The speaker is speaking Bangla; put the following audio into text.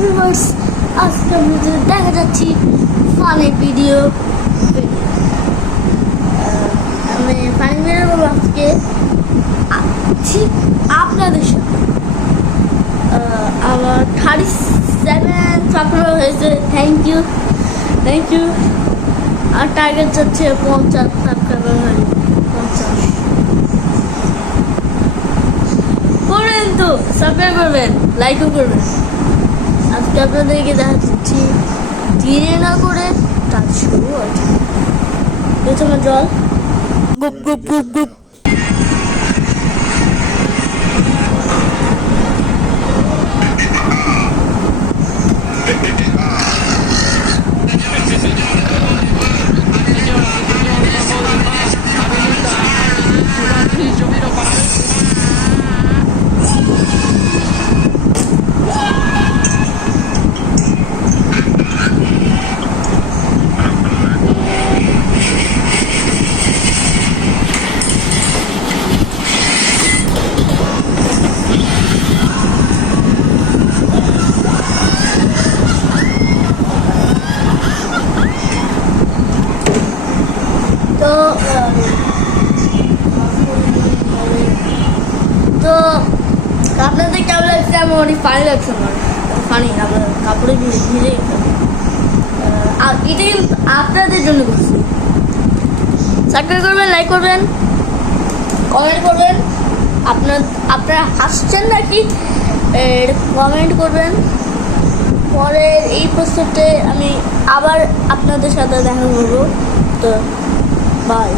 ভিউয়ার্স, আজকে আপনাদের দেখা যাচ্ছি ফানি ভিডিও। আমি ফানি ভিডিও করবো আজকে ঠিক আপনাদের সাথে। আমার 37 সাবস্ক্রাইবার হয়েছে, থ্যাংক ইউ। আর টার্গেট যাচ্ছে 50 সাবস্ক্রাইবার হয়নি, 50 করবেন তো, সাবস্ক্রাইব করবেন, লাইকও করবেন। আজকে আপনাদেরকে দেখাচ্ছি ধীরে না করে কাজ শুরু আছে। আমার জল গুপ গুপ গুপ গুপ। তো আপনাদের কেমন লাগছে? আমার অনেক ফানি লাগছে, আমার ফানি। আপনার কাপড়ে ভিজে এটা কিন্তু আপনাদের জন্য করছি। সাবস্ক্রাইব করবেন, লাইক করবেন, কমেন্ট করবেন। আপনারা হাসছেন নাকি কমেন্ট করবেন। পরের এই প্রস্তুতে আমি আবার আপনাদের সাথে দেখা করবো। তো বাই।